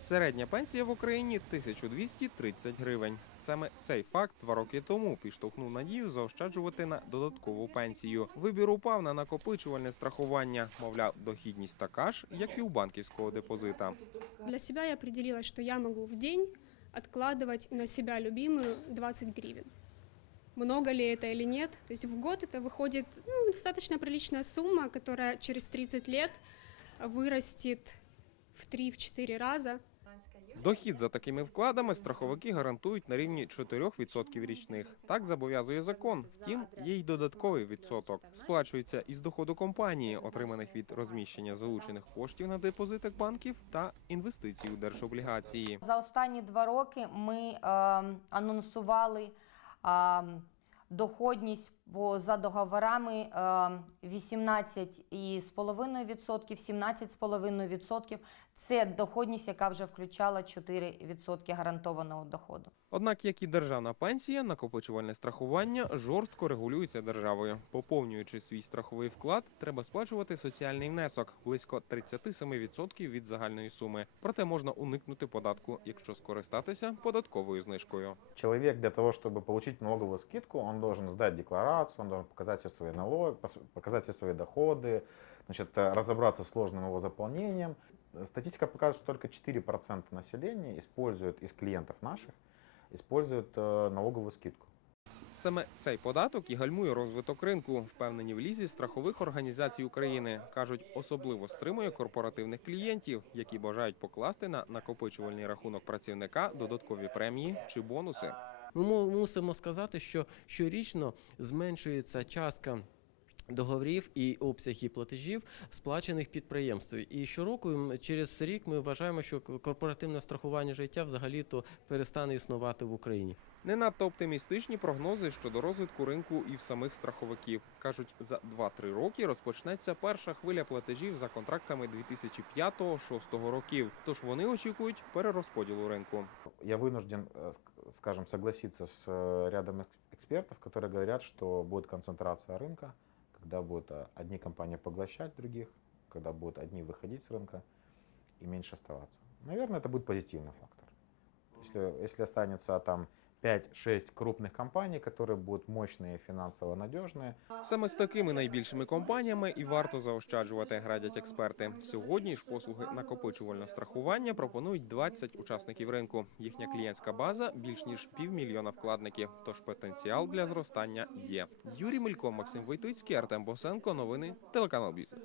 Середня пенсія в Україні 1230 гривень. Саме цей факт два роки тому підштовхнув надію заощаджувати на додаткову пенсію. Вибір упав на накопичувальне страхування. Мовляв, дохідність така ж, як і у банківського депозита. Для себя я определила, что я могу в день откладывать на себя любимую 20 гривен. Много ли это или нет? То есть в год это выходит ну, достаточно приличная сумма, которая через 30 лет вырастет в 3-4 раза. Дохід за такими вкладами страховики гарантують на рівні 4% річних. Так зобов'язує закон. Втім, є й додатковий відсоток. Сплачується із доходу компанії, отриманих від розміщення залучених коштів на депозитах банків та інвестицій у держоблігації. За останні два роки ми е, анонсували е, доходність. Бо за договорами 18,5%, е, 17,5% це доходність, яка вже включала 4% гарантованого доходу. Однак, як і державна пенсія, накопичувальне страхування жорстко регулюється державою. Поповнюючи свій страховий вклад, треба сплачувати соціальний внесок близько 37% від загальної суми. Проте можна уникнути податку, якщо скористатися податковою знижкою. Чоловік для того, щоб отримати налогову скидку, він має здати декларацію декларацию, он должен показать все свои налоги, пос- показать все свои доходы, значит, э, разобраться с сложным его заполнением. Э, Статистика показывает, что только 4% населения используют из клиентов наших, используют э, налоговую скидку. Саме цей податок і гальмує розвиток ринку, впевнені в лізі страхових організацій України. кажуть, особливо стримує корпоративних клієнтів, які бажають покласти на накопичувальний рахунок працівника додаткові премії чи бонуси. Ми мусимо сказати, що щорічно зменшується частка. Договорів і обсяги платежів сплачених підприємств. І щороку через рік ми вважаємо, що корпоративне страхування життя взагалі то перестане існувати в Україні. Не надто оптимістичні прогнози щодо розвитку ринку і в самих страховиків кажуть, за 2-3 роки розпочнеться перша хвиля платежів за контрактами 2005-2006 років. Тож вони очікують перерозподілу ринку. Я винужден е, скажем, согласиться с э, рядом экспертов, которые говорят, что будет концентрация рынка, когда будут э, одни компании поглощать других, когда будут одни выходить с рынка и меньше оставаться. Наверное, это будет позитивный фактор. Если, если останется там 5-6 крупных компаний, которые будут мощные, финансово надежные, Саме з такими найбільшими компаніями і варто заощаджувати, радять експерти. Сьогодні ж послуги накопичувального страхування пропонують 20 учасників ринку. Їхня клієнтська база більш ніж півмільйона вкладників. Тож потенціал для зростання є. Юрій Мелько, Максим Войтицький, Артем Босенко. Новини телеканал Бізнес.